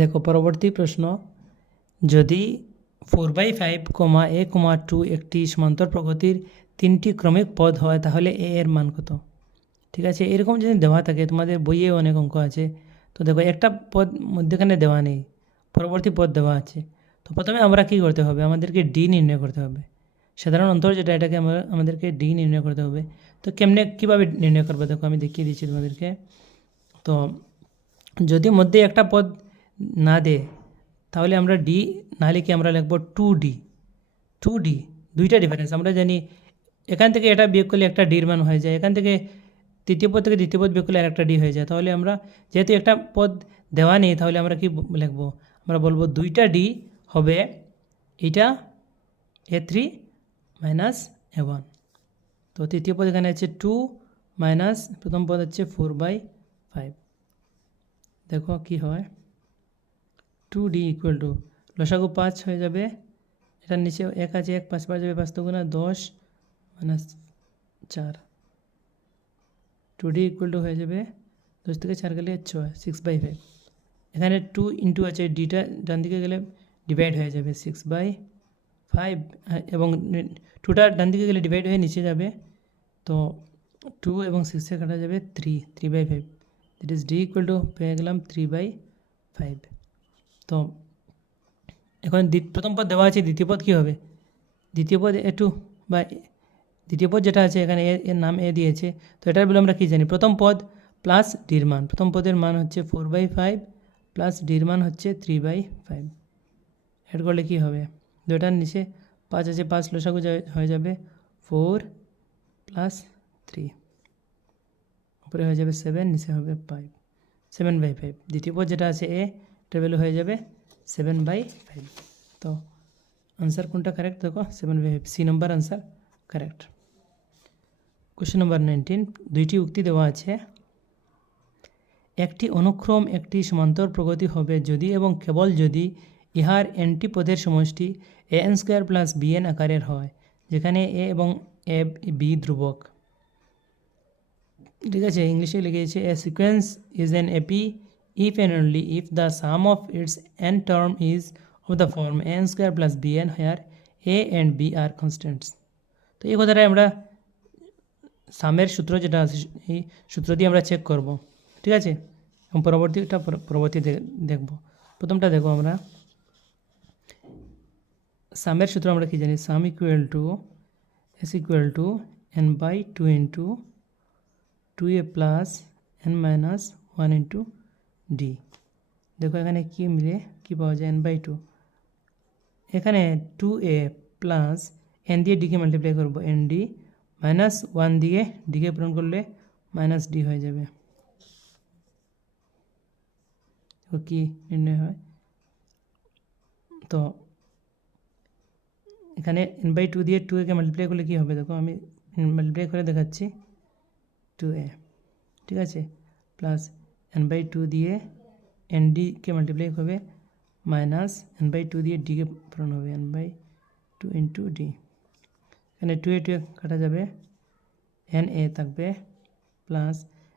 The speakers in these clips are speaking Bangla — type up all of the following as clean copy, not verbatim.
দেখো পরবর্তী প্রশ্ন, যদি 4/5, a, 2 একটি সমান্তর প্রকৃতির 3টি ক্রমিক পদ হয় তাহলে a এর মান কত? ঠিক আছে, এরকম যদি দেওয়া থাকে, তোমাদের বইয়ে অনেক অঙ্ক আছে। তো দেখো একটা পদ মধ্যখানে দেওয়া নেই, পরবর্তী পদ দেওয়া আছে। তো প্রথমে আমরা কি করতে হবে, আমাদেরকে ডি নির্ণয় করতে হবে। সাধারণ অন্তর যেটা, এটাকে আমাদেরকে ডি নির্ণয় করতে হবে। তো কীভাবে নির্ণয় করবো, দেখো আমি দেখিয়ে দিচ্ছি তোমাদেরকে। তো যদি মধ্যে একটা পদ না দেয় তাহলে আমরা ডি না লিখে আমরা লিখব 2D। দুইটা ডিফারেন্স আমরা জানি, এখান থেকে এটা বিয়োগ করলে একটা ডির মান হয়ে যায়, এখান থেকে তৃতীয় পদ থেকে দ্বিতীয় পদ বিয়োগ করলে আরেকটা ডি হয়ে যায়। তাহলে আমরা যেহেতু একটা পদ দেওয়া নেই, তাহলে আমরা কি লিখব, আমরা বলবো 2টা ডি হবে এটা a3 মাইনাস a1। তো তৃতীয় পদ এখানে আছে 2 মাইনাস প্রথম পদ হচ্ছে 4/5। দেখো কি হয়, 2D ইকুয়াল টু লসাগু 5 হয়ে যাবে, এটার নিচে 1 আছে, 1 5 বার যাবে, 5 দুগুণা 10 মাইনাস 4। 2D ইকুয়াল টু হয়ে যাবে 10 থেকে 4 গেলে 6, 6/5। এখানে 2 ইন্টু আছে, ডিটা ডান দিকে গেলে ডিভাইড হয়ে যাবে 6/5, এবং 2টা ডান দিকে গেলে ডিভাইড হয়ে নিচে যাবে। তো 2 এবং 6 কাটা যাবে 3/5। That is D equal to পেয়ে গেলাম 3/5। তো এখন প্রথম পদ দেওয়া আছে, দ্বিতীয় পদ কী হবে, দ্বিতীয় পদ a2 বা দ্বিতীয় পদ যেটা আছে এখানে এর নাম এ দিয়েছে। তো এটার বলে আমরা কী জানি, প্রথম পদ প্লাস ডির মান, প্রথম পদের মান হচ্ছে 4/5 প্লাস ডির মান হচ্ছে 3/5। এড করলে কী হবে, দুটার নিচে 5 আছে, 5 লসাগু হয়ে যাবে 4 প্লাস 3, উপরে হয়ে যাবে 7, নিচে হবে 5, 7/5। দ্বিতীয় পদ যেটা আছে এ, এটার ভ্যালু হয়ে যাবে 7/5। তো आंसर কোনটা কারেক্ট, দেখো 7/5, সি নম্বর आंसर কারেক্ট। কোশ্চেন নম্বর 19, দুইটি উক্তি দেওয়া আছে। একটি অনুক্রম একটি সমান্তর প্রগতি হবে যদি এবং কেবল যদি ইহার এনটি পদের সমষ্টি an² প্লাস bn আকারের হয়, যেখানে এ এবং এ বি ধ্রুবক। ঠিক আছে, ইংলিশে লিখেছে a sequence is an AP if and only if the sum of its n term is of the form an² plus bn where a and b are constants। তো এই কথাটাই আমরা সামের সূত্র যেটা আছে এই সূত্র দিয়ে আমরা চেক করব। ঠিক আছে, এবং পরবর্তী দেখব। প্রথমটা দেখো, আমরা সামের সূত্র আমরা কি জানি, সাম equal to S equal to n/2 into 2a plus n minus 1 into D. দেখো এখানে কি মিলে কি পাওয়া যায়, n/2, এখানে 2a প্লাস n দিয়ে ডিকে মাল্টিপ্লাই করবো, nd মাইনাস 1 দিয়ে ডিকে পূরণ করলে মাইনাস ডি হয়ে যাবে। তো কি নির্ণয় হয়, তো এখানে n/2 দিয়ে 2a মাল্টিপ্লাই করলে কী হবে, দেখো আমি মাল্টিপ্লাই করে দেখাচ্ছি, 2a, ঠিক আছে, প্লাস n/2 দিয়ে nd-কে মাল্টিপ্লাই হবে, মাইনাস n/2 দিয়ে ডিকে পূরণ হবে, n/2 ইন্টু ডি। এখানে 2a কাটা যাবে, na থাকবে, প্লাস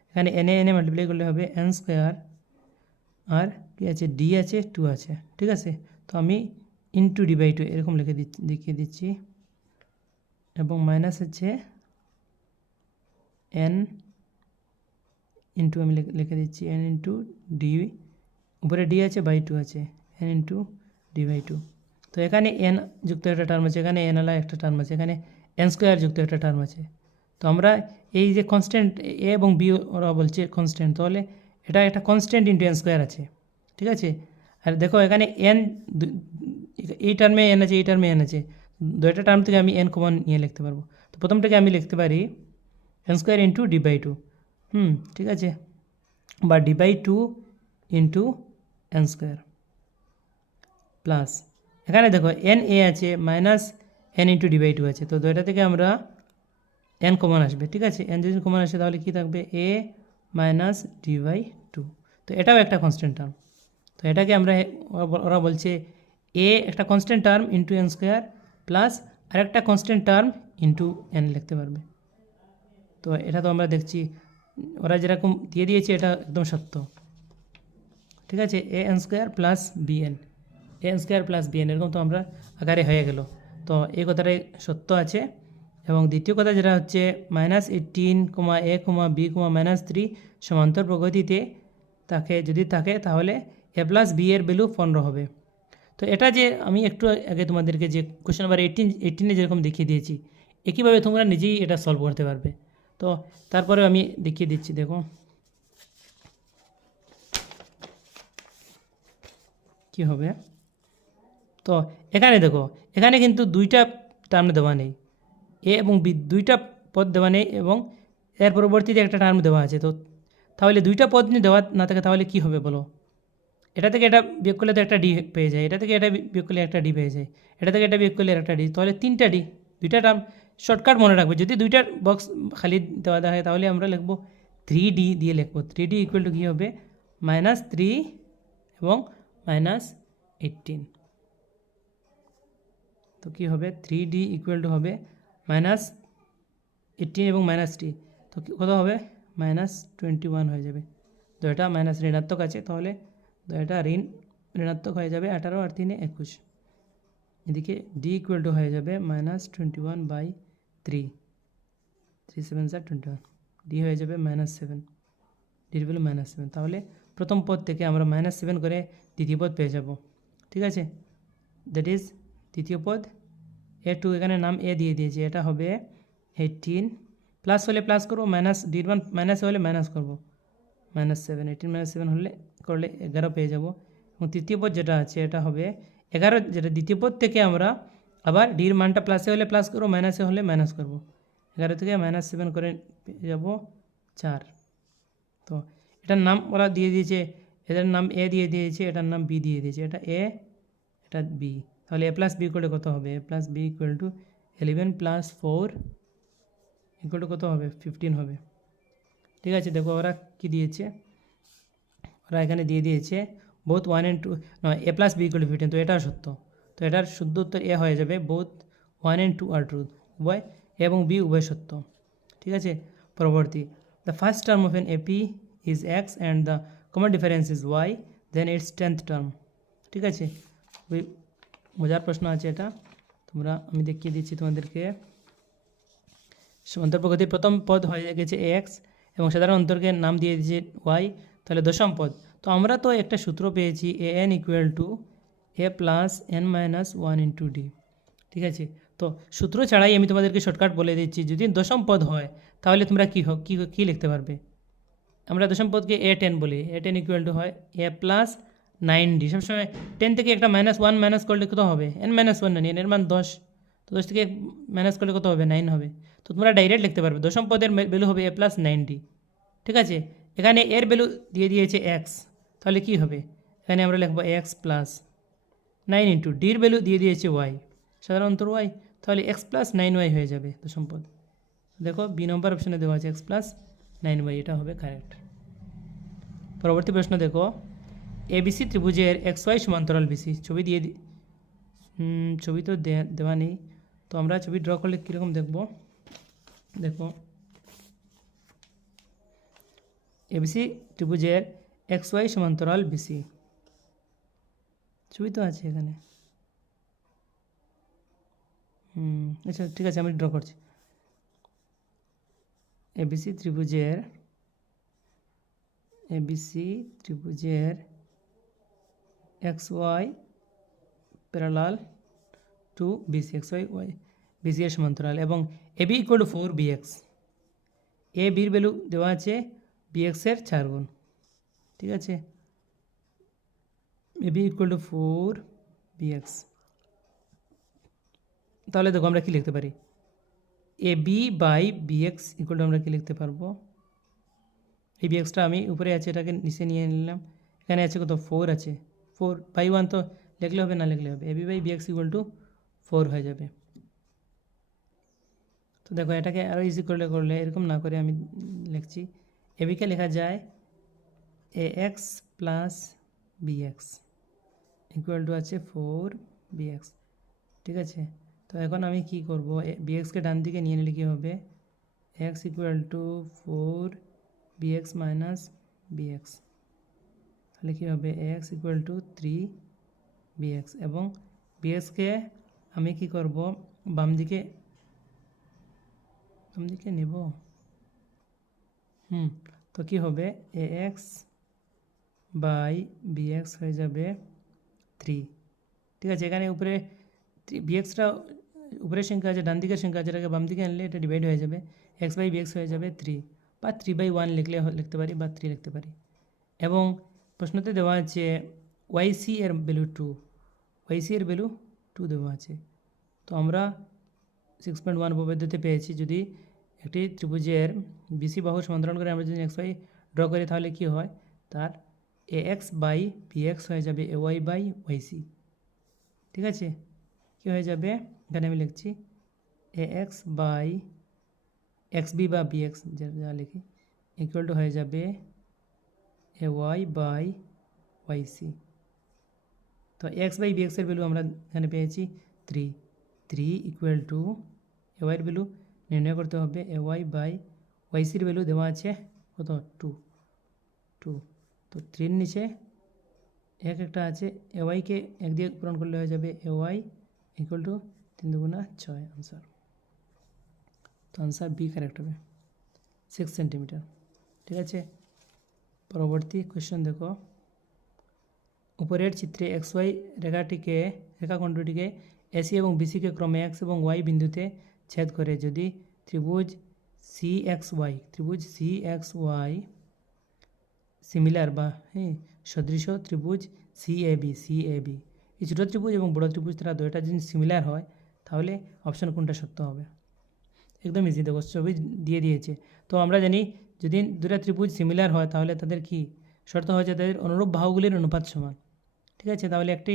এখানে na মাল্টিপ্লাই করলে হবে n², আর কি আছে, ডি আছে, 2 আছে। ঠিক আছে, তো আমি ইন্টু d/2 এরকম দেখিয়ে দিচ্ছি, এবং মাইনাস হচ্ছে n ইন্টু, আমি লিখে দিচ্ছি n ইন্টু ডি, উপরে ডি আছে, বাই 2 আছে, n ইন্টু d/2। তো এখানে n যুক্ত একটা টার্ম আছে, এখানে n আলা একটা টার্ম আছে, এখানে n² যুক্ত একটা টার্ম আছে। তো আমরা এই যে কনস্ট্যান্ট এ এবং বি ওরা বলছে কনস্ট্যান্ট, তাহলে এটা একটা কনস্ট্যান্ট ইন্টু n² আছে। ঠিক আছে, আর দেখো এখানে n, এই টার্মে n আছে, এই টার্মে n আছে, দুইটা টার্ম থেকে আমি n কমন নিয়ে লিখতে পারবো। তো প্রথমটাকে আমি লিখতে পারি n² ইন্টু d/2, ঠিক আছে, বা d/2 ইন্টু n² প্লাস এখানে দেখো n a আছে, মাইনাস n ইন্টু d/2 আছে। তো দুইটা থেকে আমরা n কমন আসবে। ঠিক আছে, n যদি কমন আসে তাহলে কি থাকবে, a মাইনাস d/2। তো এটাও একটা কনস্ট্যান্ট টার্ম। তো এটাকে আমরা, ওরা বলছে a একটা constant term into n² plus আরেকটা কনস্ট্যান্ট টার্ম ইন্টু n লিখতে পারবে। তো এটা তো আমরা দেখছি ওরা যেরকম দিয়ে দিয়েছে এটা একদম সত্য। ঠিক আছে, A N square plus BN, A N square plus BN এরকম তো আমরা আকারে হয়ে গেল। তো এই কথাটাই সত্য আছে। এবং দ্বিতীয় কথা যেটা হচ্ছে -18, a, b, -3 সমান্তর প্রগতিতে যদি থাকে তাহলে a প্লাস বি এর ভ্যালু 15 হবে। তো এটা যে আমি একটু আগে তোমাদেরকে যে কোশ্চেন নাম্বার 18 যেরকম দেখিয়ে দিয়েছি, একইভাবে তোমরা নিজেই এটা সলভ করতে পারবে। তো তারপরে আমি দেখিয়ে দিচ্ছি, দেখো কি হবে। তো এখানে দেখো, এখানে কিন্তু দুইটা টার্ম দেওয়া নেই, এ এবং বি দুইটা পদ দেওয়া নেই, এবং এর পরবর্তীতে একটা টার্ম দেওয়া আছে। তো তাহলে দুইটা পদ যদি দেওয়া না থাকে তাহলে কি হবে বলো। এটা থেকে এটা বিয়োগ করলে তো একটা ডি পেয়ে যায়, এটা থেকে এটা বিয়োগ করলে একটা ডি পেয়ে যায়, এটা থেকে এটা বিয়োগ করলে একটা ডি, তাহলে তিনটা ডি, দুইটা টার্ম। শর্টকাট মনে রাখবে, যদি দুইটা বক্স খালি দেওয়া থাকে তাহলে আমরা লিখবো 3D দিয়ে লিখবো। 3D ইকুয়াল টু কী হবে, -3 এবং -18। তো কী হবে, 3D ইকুয়াল টু হবে -18 এবং -3, তো কত হবে -21 হয়ে যাবে। তো এটা মাইনাস ঋণাত্মক আছে, তাহলে তো এটা ঋণাত্মক হয়ে যাবে 18 আর 3 21। এদিকে ডি ইকুয়াল টু হয়ে যাবে -21/3, 3 7 21, ডি হয়ে যাবে -7, ডির ভ্যালু -7। তাহলে প্রথম পদ থেকে আমরা -7 করে দ্বিতীয় পদ পেয়ে যাব। ঠিক আছে, দ্যাট ইজ দ্বিতীয় পদ। A2 এখানে নাম এ দিয়ে দিয়েছি, এটা হবে 18, প্লাস হলে প্লাস করবো, ডির মান মাইনাস হলে মাইনাস করবো, -7, 18 -7 হলে করলে 11 পেয়ে যাব। এবং তৃতীয় পদ যেটা আছে এটা হবে 11, যেটা দ্বিতীয় পদ থেকে আমরা আবার ডির মানটা প্লাসে হলে প্লাস করবো, মাইনাসে হলে মাইনাস করবো, 11 থেকে -7 করে পেয়ে যাব 4। তো এটার নাম ওরা দিয়ে দিয়েছে, এটার নাম এ দিয়ে দিয়েছে, এটার নাম বি দিয়ে দিয়েছে, এটা এ এটা বি। তাহলে a প্লাস বি করলে কত হবে, a plus B equal to 11 + 4 equal to কত হবে, 15 হবে। ঠিক আছে, দেখো ওরা কি দিয়েছে, ওরা এখানে দিয়ে দিয়েছে বোথ 1 and 2 নয়, a plus B equal to 15, তো এটাও সত্য। তো এটার শুদ্ধ উত্তর এ হয়ে যাবে, বোথ 1 and 2 আর ট্রু, উভয় এ এবং বি উভয় সত্য। ঠিক আছে, পরবর্তী, the first term of an AP is x and the common difference is y, then it's 10th term. ঠিক আছে, ওই মজার প্রশ্ন আছে এটা, আমি দেখিয়ে দিচ্ছি তোমাদেরকে। সমান্তর প্রগতির প্রথম পদ হয়ে গেছে এক্স এবং সাধারণ অন্তরকে নাম দিয়ে দিয়েছে ওয়াই, তাহলে দশম পদ। তো আমরা তো একটা সূত্র পেয়েছি, A N equal to A plus N minus 1 into D. ঠিক আছে, তো সূত্র ছাড়াই আমি তোমাদেরকে শর্টকাট বলে দিচ্ছি, যদি দশম পদ হয় তাহলে তোমরা কী লিখতে পারবে। আমরা দশম পদকে A10 বলি, A10 ইকুয়াল টু হয় এ প্লাস 9D। সবসময় 10 থেকে একটা -1 মাইনাস করলে কত হবে, n-1 না, এর মান 10, তো 10 থেকে মাইনাস করলে কত হবে, 9 হবে। তো তোমরা ডাইরেক্ট লিখতে পারবে, দশম পদের ভ্যালু হবে a প্লাস 9D। ঠিক আছে, এখানে এর ভ্যালু দিয়ে দিয়েছে x, তাহলে কি হবে, এখানে আমরা লিখবো x প্লাস 9 ইন্টু ডির ভ্যালু দিয়ে দিয়েছে y, সাধারণত y, তাহলে x প্লাস 9y হয়ে যাবে দশম পদ। দেখো বি নম্বর অপশনে দেওয়া আছে x প্লাস 9y, এটা হবে কারেক্ট। পরবর্তী প্রশ্ন দেখো, এবিসি ত্রিভুজের XY সমান্তরাল বিসি, ছবি দিয়ে ছবি তো দেওয়া নেই, তো আমরা ছবি ড্র করলে কীরকম দেখব। দেখো, এবিসি ত্রিভুজের XY সমান্তরাল বিসি, ছবি তো আছে এখানে। আচ্ছা ঠিক আছে, আমি ড্র করছি। এবিসি ত্রিভুজের XY parallel to BC, XY BC এর সমান্তরাল, এবং এবি ইকুয়াল টু 4bx। এ বির ভ্যালু দেওয়া আছে bx এর 4 গুণ। ঠিক আছে, এবি ইকুয়াল টু 4bx। তাহলে দেখো আমরা কি লিখতে পারি, AB by bx equal to আমরা কি লিখতে পারবো, এই bxটা আমি উপরে আছে এটাকে নিচে নিয়ে নিলাম, এখানে আছে কত 4 আছে, 4/1 তো লিখলে হবে না লিখলে হবে, AB by bx equal to 4 হয়ে যাবে। তো দেখো এটাকে আরও ইজি করলে এরকম না করে আমি লিখছি, এবিকে লেখা যায় ax plus bx equal two আছে 4bx। ঠিক আছে, তো এখন আমি কি করব, bxকে ডান দিকে নিয়ে নিলে কী হবে, x equal to 4bx minus bx, তাহলে কী হবে এক্স ইকুয়াল টু 3bx এবং bxকে আমি কি করব বাম দিকে নেব। তো কি হবে ax বাই bx হয়ে যাবে 3। ঠিক আছে, এখানে উপরে bxটা উপরের সংখ্যা আছে, ডান দিকের সংখ্যা আছে, এটাকে বাম দিকে আনলে এটা ডিভাইড হয়ে যাবে, x বাই bx হয়ে যাবে 3 বা 3/1 লিখতে পারি বা 3 লিখতে পারি। এবং প্রশ্নতে দেওয়া আছে yc এর ভ্যালু 2, yc এর ভ্যালু 2 দেওয়া আছে। তো আমরা 6.1 উপপাদ্যতে পেয়েছি যদি একটি ত্রিভুজের বিসি বাহু সমান্তরাল করে আমরা যদি এক্স ওয়াই ড্র করি তাহলে কি হয়, তার ax বাই bx হয়ে যাবে ay বাই yc। ঠিক আছে, কী হয়ে যাবে এখানে আমি লিখছি ax বাই xb বা bx যা লিখি ইকুয়াল টু হয়ে যাবে ay বাই yc। তো x বাই bx এর ভ্যালু আমরা এখানে পেয়েছি 3 ইকুয়াল টু ay এর ভ্যালু নির্ণয় করতে হবে ay বাই yc এর ভ্যালু দেওয়া আছে কত 2। তো 3 নিচে একটা আছে, ayকে 1 দিয়ে পূরণ করলে হয়ে যাবে ay ইকুয়াল টু 3 দুগুণা 6 আনসার। তো আনসার বি কারেক্ট হবে 6 সেন্টিমিটার। ঠিক আছে, পরবর্তী কোয়েশ্চেন দেখো, উপরের চিত্রে xy রেখাখণ্ডটিকে এসি এবং বিসিকে ক্রমে x এবং y বিন্দুতে ছেদ করে যদি ত্রিভুজ CXY সিমিলার বা সদৃশ ত্রিভুজ CAB এই ছোটো ত্রিভুজ এবং বড় ত্রিভুজ তারা দুইটা যদি সিমিলার হয় তাহলে অপশন কোনটা সত্য হবে। একদম ইজি, দেখো ছবি দিয়ে দিয়েছে। তো আমরা জানি যদি দুটা ত্রিভুজ সিমিলার হয় তাহলে তাদের কি শর্ত হয়েছে, তাদের অনুরূপ বাহুগুলির অনুপাত সমান। ঠিক আছে, তাহলে একটি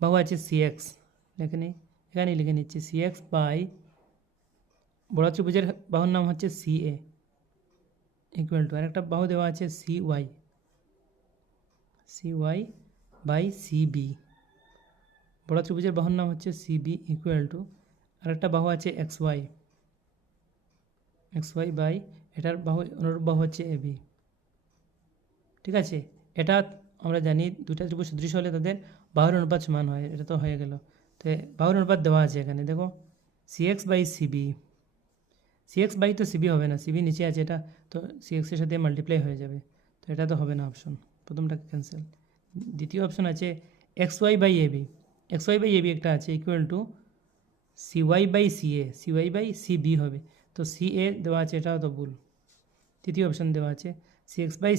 বাহু আছে CX, এখানে লিখে নিচ্ছি CX বাই বড় ত্রিভুজের বাহুর নাম হচ্ছে CA ইকুয়াল টু আরেকটা বাহু দেওয়া আছে CY বাই CB, বড় ত্রিভুজের বাহুর নাম হচ্ছে CB ইকুয়াল টু আরেকটা বাহু আছে XY বাই এটার বাহু অনুরূপ বাহু হচ্ছে AB। ঠিক আছে, এটা আমরা জানি দুটা ত্রিভুজ সদৃশ হলে তাদের বাহুর অনুপাত সমান হয়, এটা তো হয়ে গেল। তো বাহুর অনুপাত দেওয়া আছে এখানে, দেখো CX by CB, CX by তো CB হবে না, CB নিচে আছে, এটা তো CX এর সাথে মাল্টিপ্লাই হয়ে যাবে, তো এটা তো হবে না অপশন, প্রথমটা ক্যান্সেল। দ্বিতীয় অপশন আছে XY বাই AB একটা আছে equal to CY by CB হবে, তো CA দেওয়া আছে, এটাও তো ভুল। তৃতীয় অপশন দেওয়া আছে CX বাই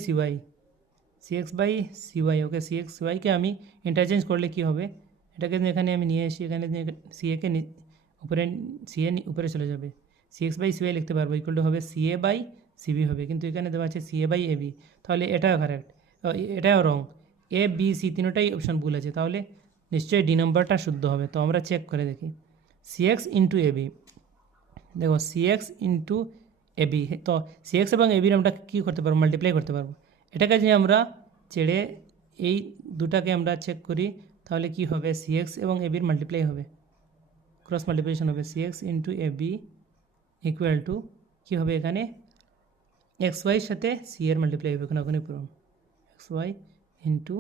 CY, ওকে CXYকে আমি ইন্টারচেঞ্জ করলে কি হবে, এটাকে এখানে আমি নিয়ে এসে এখানে CA উপরে চলে যাবে, CX বাই CY লিখতে পারবো ইকুয়াল টু হবে CA বাই CB হবে, কিন্তু এখানে দেওয়া আছে CA বাই AB, তাহলে এটাও কারেক্ট, এটাও রং, ABC তিনটাই অপশন ভুল আছে, তাহলে নিশ্চয়ই ডি নম্বরটা শুদ্ধ হবে। তো আমরা চেক করে দেখি CX ইন্টু AB, দেখো CX ইন্টু AB, তো CX এবং ABর আমরা কী করতে পারবো, মাল্টিপ্লাই করতে পারবো। এটাকে যদি আমরা ছেড়ে এই দুটাকে আমরা চেক করি তাহলে কি হবে, CX এবং ABর মাল্টিপ্লাই হবে, ক্রস মাল্টিপ্লিকেশন হবে, CX into AB equal to কী হবে, এখানে XYর সাথে C এর মাল্টিপ্লাই হবে, ওখানে পূরণ XY ইন্টু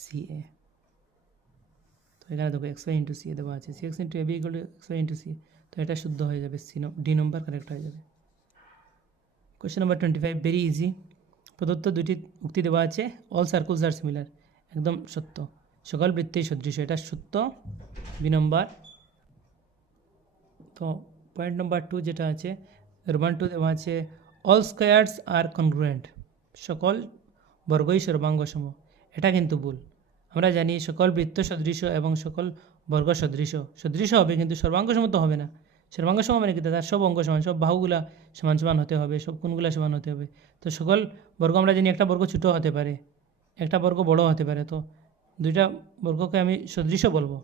CA। তো এখানে দেখো XY ইন্টু CA দেওয়া আছে, CX into AB equal two XY into CA, তো এটা শুদ্ধ হয়ে যাবে, ডি নম্বর কারেক্ট হয়ে যাবে। কোয়েশ্চেন নাম্বার 25 ভেরি ইজি, প্রদত্ত দুটি উক্তি দেওয়া আছে, অল সার্কুলস আর সিমিলার, একদম সত্য, সকল বৃত্তেই সদৃশ, এটা সত্য, বি নম্বর। তো পয়েন্ট নম্বর 2 যেটা আছে রোমান 2 দেওয়া আছে অল স্কোয়ার্স আর কনগ্রুয়েন্ট, সকল বর্গই সর্বাঙ্গসম, এটা কিন্তু ভুল। আমরা জানি সকল বৃত্ত সদৃশ এবং সকল বর্গ সদৃশ হবে, কিন্তু সর্বাঙ্গসম তো হবে না। সর্বাঙ্গসম মানে কি, তার সব অঙ্গ সমান, সব বাহুগুলা সমান হতে হবে, সব কোণগুলা সমান হতে হবে। তো সকল বর্গ আমরা জানি একটা বর্গ ছোটো হতে পারে, একটা বর্গ বড় হতে পারে, তো দুইটা বর্গকে আমি সদৃশ বলবো।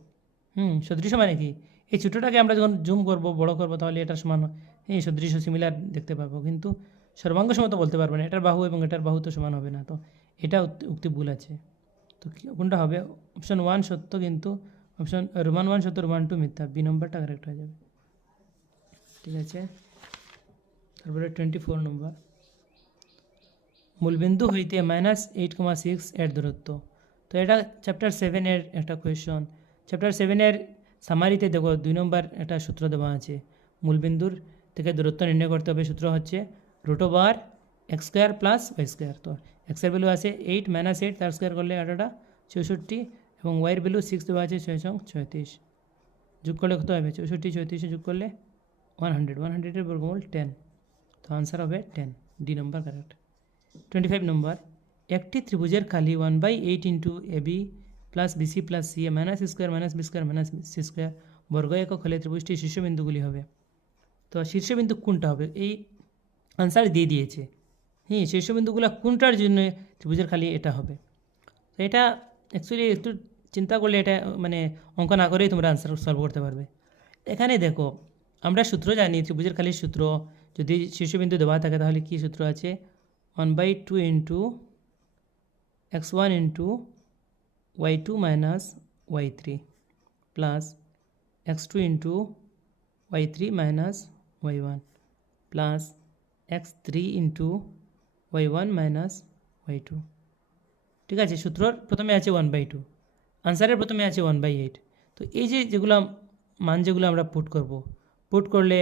সদৃশ মানে কি, এই ছোটোটাকে আমরা যখন জুম করব বড় করব তাহলে এটার সমান এই সদৃশ সিমিলার দেখতে পাবো, কিন্তু সর্বাঙ্গসম তো বলতে পারবো না, এটার বাহু এবং এটার বাহু তো সমান হবে না, তো এটা উক্তি ভুল আছে। তো কোনটা হবে, অপশন 1 সত্য, কিন্তু অপশন রোমান 1 সত্য, রোমান 2 মিথ্যা, বি নম্বরটা কারেক্ট হয়ে যাবে। ঠিক আছে, তারপরে 24 নম্বর, মূলবিন্দু হইতে -8,6 এর দূরত্ব। তো এটা চ্যাপ্টার 7-এর একটা কোয়েশন। চ্যাপ্টার 7-এর সামারিতে দেখো 2 নম্বর একটা সূত্র দেওয়া আছে। মূলবিন্দুর থেকে দূরত্ব নির্ণয় করতে হবে। সূত্র হচ্ছে √x² + y²। তো এক্সের ভ্যালু আছে 8 -8 তার স্কোয়ার করলে 8টা 64 এবং ওয়াইয়ের ভ্যালু 6 দেওয়া আছে 6×36। যোগ করলে কত হবে? 64 34 যোগ করলে 100। 100-এর বর্গমূল 10। তো আনসার হবে 10, ডি নম্বর কারেক্ট। 25 নম্বর, একটি ত্রিভুজের খালি 1/8 into AB plus BC plus CA -a² -b² -c² বর্গ একক হলে ত্রিভুজটির শীর্ষবিন্দুগুলি হবে। তো শীর্ষবিন্দু কোনটা হবে? এই আনসার দিয়ে দিয়েছে। হ্যাঁ, শীর্ষবিন্দুগুলো কোনটার জন্য ত্রিভুজের খালি এটা হবে। তো এটা অ্যাকচুয়ালি একটু চিন্তা করলে এটা মানে অঙ্ক না করেই তোমরা আনসার সলভ করতে পারবে। এখানে দেখো, আমরা সূত্র জানি ত্রিভুজের খালির সূত্র। যদি শীর্ষবিন্দু দেওয়া থাকে তাহলে কি সূত্র আছে? 1/2 into x1 into y2 minus y3 plus x2 into y3 minus y1 plus x3 into y1 minus y2। ঠিক আছে, সূত্রর প্রথমে আছে 1/2, আনসারের প্রথমে আছে 1/8। তো এই যে যেগুলো মান যেগুলো আমরা পুট করলে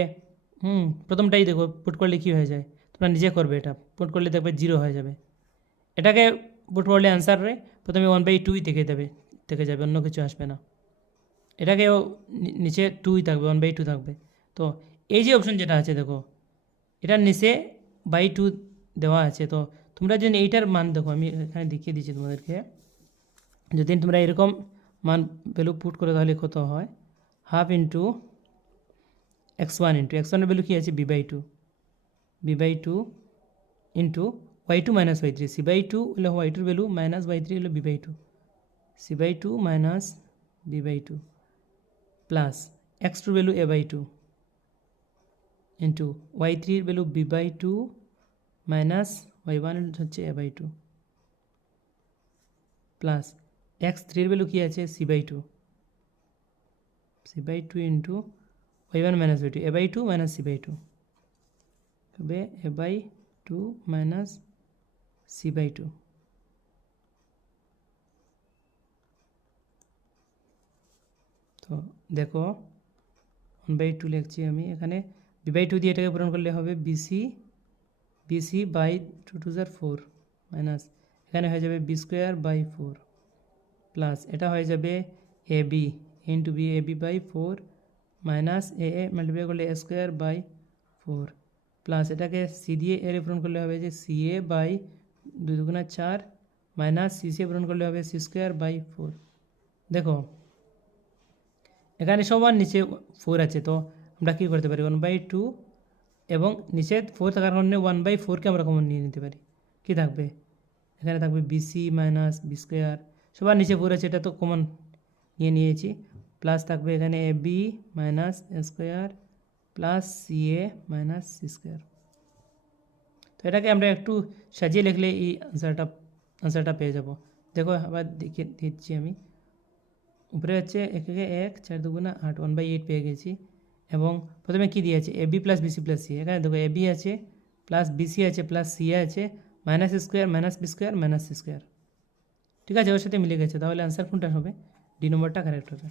প্রথমটাই দেখো, পুট করলে কী হয়ে যায়, তোমরা নিজে করবে। এটা পুট করলে দেখবে 0 হয়ে যাবে। এটাকে পুট করলে আনসারে প্রথমে 1/2 থেকে যাবে, অন্য কিছু আসবে না। এটাকেও নিচে 2 থাকবে, 1/2 থাকবে। তো এই যে অপশন যেটা আছে দেখো, এটার নিচে /2 দেওয়া আছে। তো তোমরা যদি এইটার মান দেখো, আমি এখানে দেখিয়ে দিচ্ছি তোমাদেরকে। যদি তোমরা এরকম মান ভ্যালু পুট করে তাহলে কত হয়? হাফ ইন্টু x1 ইন্টু x1-এর ভ্যালু কী আছে? b/2 into y2 minus y3। c/2 হলো y2-র ভ্যালু মাইনাস y3 হলো b/2। c/2 minus b/2 plus x2-র ভ্যালু a/2 ইন্টু y3-র ভ্যালু b/2 মাইনাস y1 হচ্ছে a/2 প্লাস x3-র ভ্যালু কী আছে? c/2 into y1 minus y2 a/2 minus c/2 তবে a/2 মাইনাস c/2। তো দেখো 1/2 লিখছি আমি এখানে। b/2 দিয়ে এটাকে পূরণ করলে হবে bc বাই 2 2 4 মাইনাস এখানে হয়ে যাবে b²/4 প্লাস এটা হয়ে যাবে ab into b ab/4 minus A multiply করলে a²/4 প্লাস এটাকে সি দিয়ে এর পূরণ করলে হবে যে ca/2 × 4 মাইনাস c পূরণ করলে হবে c²/4। দেখো এখানে সবার নিচে 4 আছে। তো আমরা কী করতে পারি? 1/2 এবং নিচে 4 থাকার কারণে 1/4কে আমরা কমন নিয়ে নিতে পারি। কি থাকবে? এখানে থাকবে bc মাইনাস b²। সবার নিচে 4 আছে, এটা তো কমন নিয়েছি। প্লাস থাকবে এখানে ab minus a² plus ca minus c²। তো এটাকে আমরা একটু সাজিয়ে লিখলে এই আনসারটা পেয়ে যাব। দেখো আবার দেখিয়ে দিচ্ছি আমি। উপরে হচ্ছে 1 1 4 2 8 1/8 পেয়ে গেছি। এবং প্রথমে কি দিয়েছে? ab plus bc plus c। এখানে দেখো ab আছে প্লাস bc আছে প্লাস c আছে minus square minus b² minus c²। ঠিক আছে, ওর সাথে মিলে গেছে। তাহলে আনসার কোনটা হবে? ডি নম্বরটা কারেক্ট হবে।